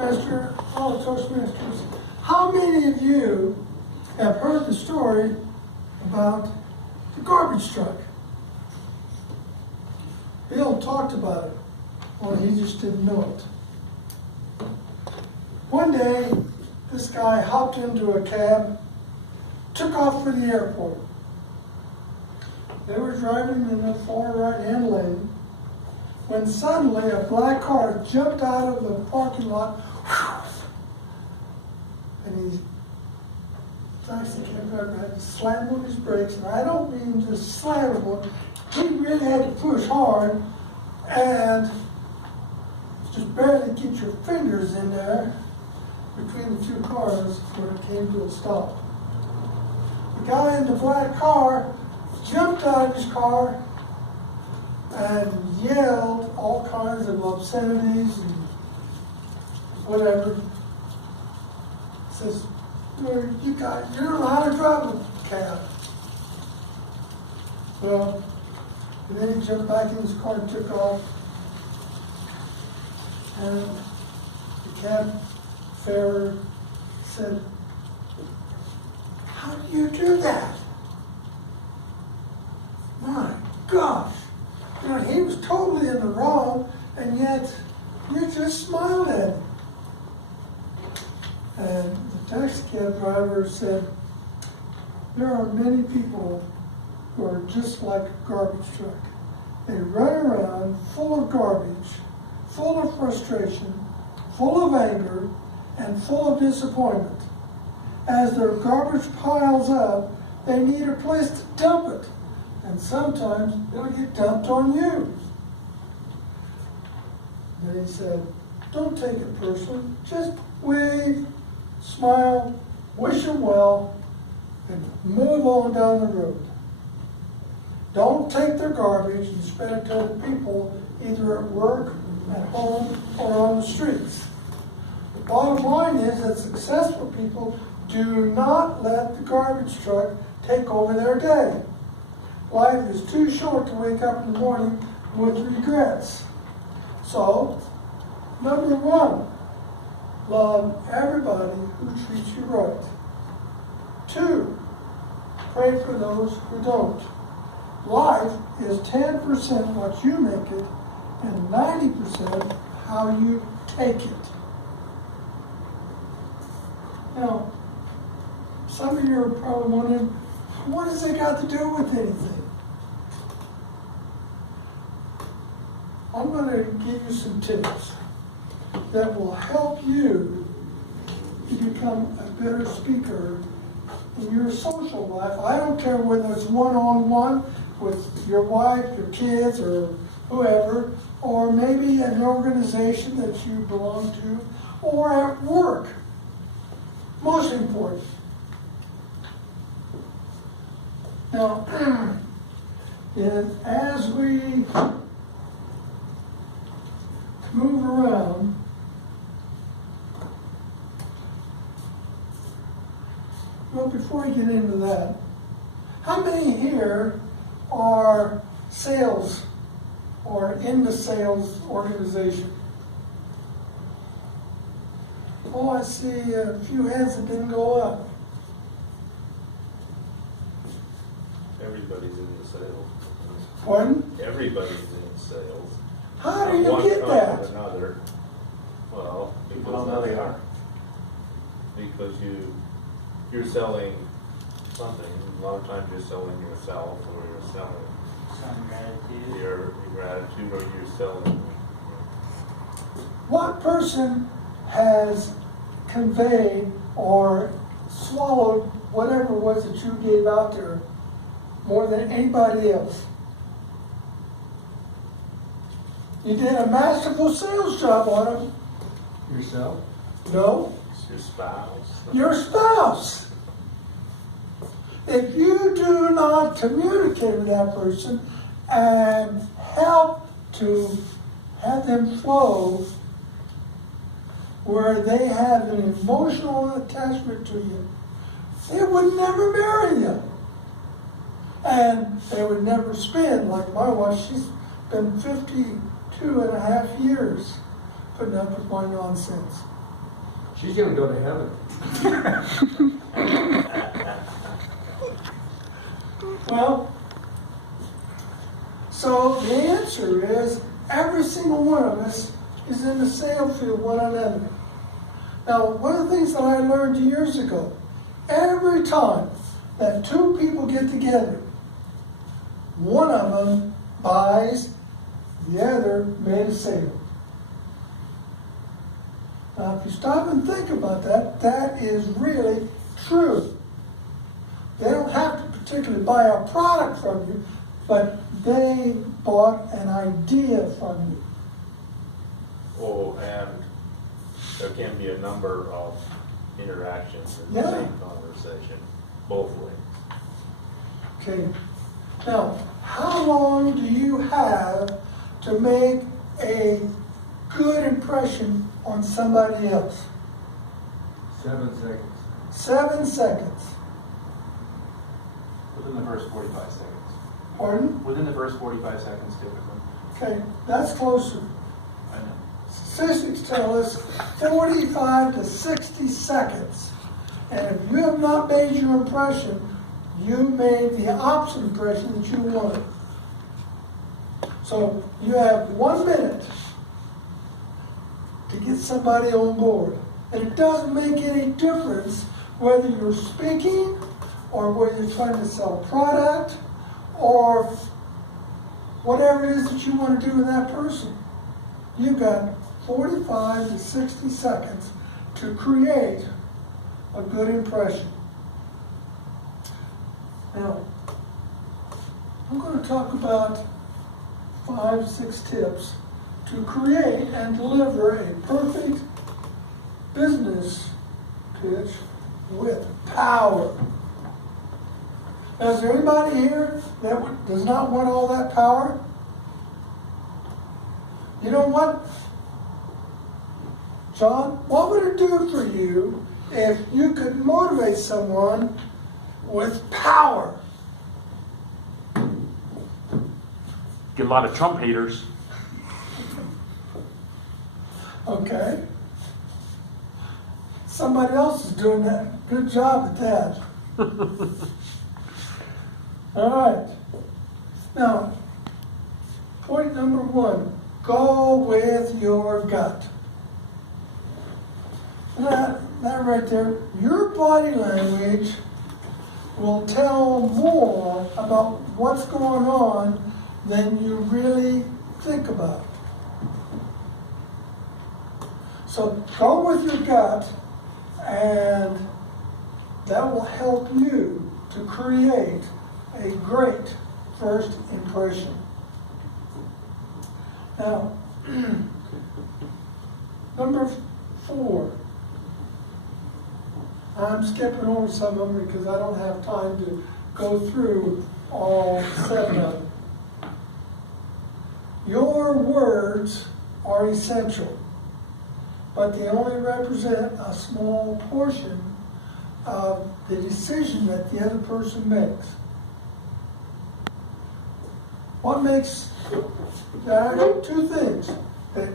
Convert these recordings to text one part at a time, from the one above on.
Toastmaster, all the Toastmasters, how many of you have heard the story about the garbage truck? Bill talked about it, well, he just didn't know it. One day, this guy hopped into a cab, took off for the airport. They were driving in the far right-hand lane when suddenly a black car jumped out of the parking lot, and the taxi cab driver had to slam on his brakes, and I don't mean just slam them on, he really had to push hard and just barely get your fingers in there between the two cars when it came to a stop. The guy in the black car jumped out of his car and yelled all kinds of obscenities and whatever. Says, you don't know how to drive a cab. Well, and then he jumped back in his car and took off. And the cab fare said, how do you do that? My gosh. You know, he was totally in the wrong, and yet you just smiled at him. And the taxi cab driver said, there are many people who are just like a garbage truck. They run around full of garbage, full of frustration, full of anger, and full of disappointment. As their garbage piles up, they need a place to dump it. And sometimes it'll get dumped on you. Then he said, don't take it personally. Just wave, smile, wish them well, and move on down the road. Don't take their garbage and spread it to other people, either at work, at home, or on the streets. The bottom line is that successful people do not let the garbage truck take over their day. Life is too short to wake up in the morning with regrets. So, number one, love everybody who treats you right. 2, pray for those who don't. Life is 10% what you make it and 90% how you take it. Now, some of you are probably wondering, what has it got to do with anything? I'm going to give you some tips that will help you to become a better speaker in your social life. I don't care whether it's one-on-one with your wife, your kids, or whoever, or maybe an organization that you belong to, or at work. Most important. Now, as we move around, well, before we get into that, how many here are sales or in the sales organization? Oh, I see a few hands that didn't go up. Everybody's in the sales. Pardon? Everybody's in sales. How do you One get kind that? or another. Well, People don't know they are. Because you're selling something. A lot of times you're selling yourself, or you're selling Some gratitude. your gratitude, or you're selling. What person has conveyed or swallowed whatever it was that you gave out there more than anybody else? You did a masterful sales job on them. Yourself? No, It's your spouse. your spouse. If you do not communicate with that person and help to have them flow where they have an emotional attachment to you, they would never marry you. And they would never spend, like my wife, she's been 52 and a half years putting up with my nonsense. She's gonna go to heaven. Well, so the answer is every single one of us is in the same field one another. Now, one of the things that I learned years ago, every time that two people get together, one of them buys, the other made a sale. Now, if you stop and think about that, that is really true. They don't have to particularly buy a product from you, but they bought an idea from you. Oh, and there can be a number of interactions in the Yeah. same conversation, both ways. Okay. Now, how long do you have to make a good impression on somebody else? 7 seconds. 7 seconds. Within the first 45 seconds. Pardon? Within the first 45 seconds, typically. Okay, that's closer. I know. Statistics tell us 45 to 60 seconds. And if you have not made your impression, you made the opposite impression that you wanted. So you have 1 minute to get somebody on board. And it doesn't make any difference whether you're speaking or whether you're trying to sell a product or whatever it is that you want to do with that person. You've got 45 to 60 seconds to create a good impression. Now, I'm going to talk about 5, 6 tips to create and deliver a perfect business pitch with power. Now, is there anybody here that does not want all that power? You know what, John? What would it do for you if you could motivate someone with power? Get a lot of Trump haters. Okay. Somebody else is doing that. Good job at that. All right. Now, point number 1, go with your gut. That right there, your body language will tell more about what's going on than you really think about. So go with your gut, and that will help you to create a great first impression. Now, number 4. I'm skipping over some of them because I don't have time to go through all 7 of them. Your words are essential, but they only represent a small portion of the decision that the other person makes. What makes, there are 2 things that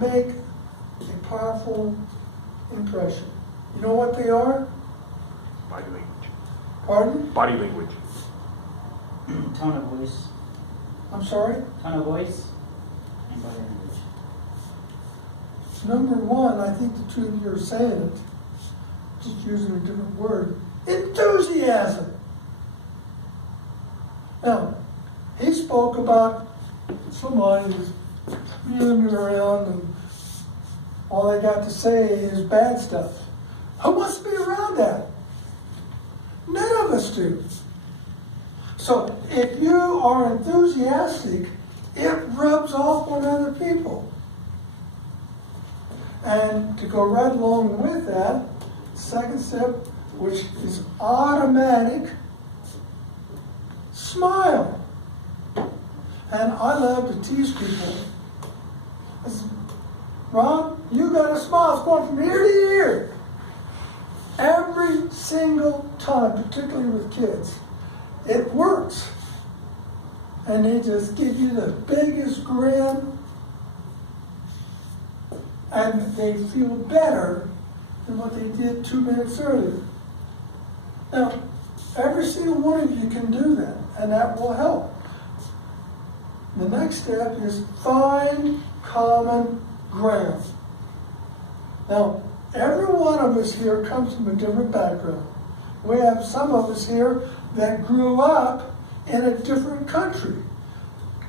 make a powerful impression. You know what they are? Body language. Pardon? Body language. Tone of voice. I'm sorry? Tone of voice. And body language. Number 1, I think the 2 of you are saying it, just using a different word. Enthusiasm. Now, he spoke about somebody who's running around and all they got to say is bad stuff. Who wants to be around that? None of us do. So if you are enthusiastic, it rubs off on other people. And to go right along with that, second step, which is automatic, smile. And I love to tease people. I said, Ron, you got a smile. It's going from ear to ear. Every single time, particularly with kids, it works. And they just give you the biggest grin, and they feel better than what they did 2 minutes earlier. Now, every single one of you can do that, and that will help. The next step is find common ground. Now, every one of us here comes from a different background. We have some of us here that grew up in a different country,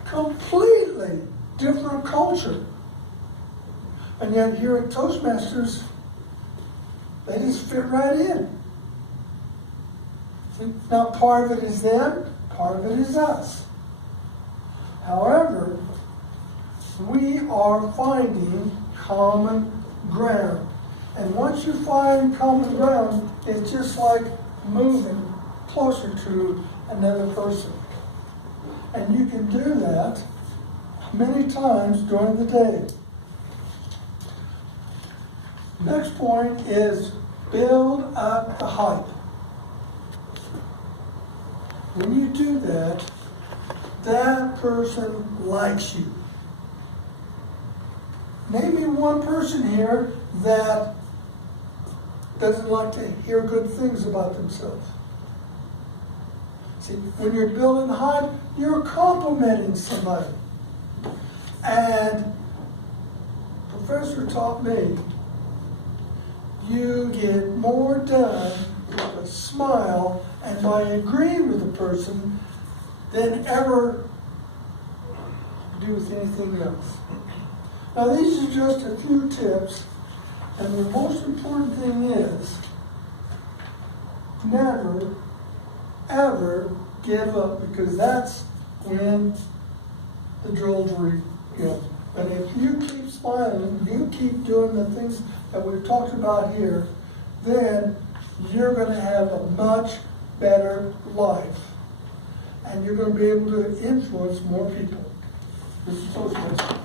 completely different culture. And yet here at Toastmasters, they just fit right in. See? Now, part of it is them, part of it is us. However, we are finding common ground. And once you find common ground, it's just like moving closer to another person. And you can do that many times during the day. Next point is build up the hype. When you do that, that person likes you. Name me one person here that doesn't like to hear good things about themselves. See, when you're building hype, you're complimenting somebody. And Professor taught me, you get more done with a smile and by agreeing with a person than ever do with anything else. Now, these are just a few tips, and the most important thing is never, ever give up, because that's when the drudgery goes. But if you keep smiling, you keep doing the things that we've talked about here, then you're going to have a much better life. And you're going to be able to influence more people. This is Toastmasters.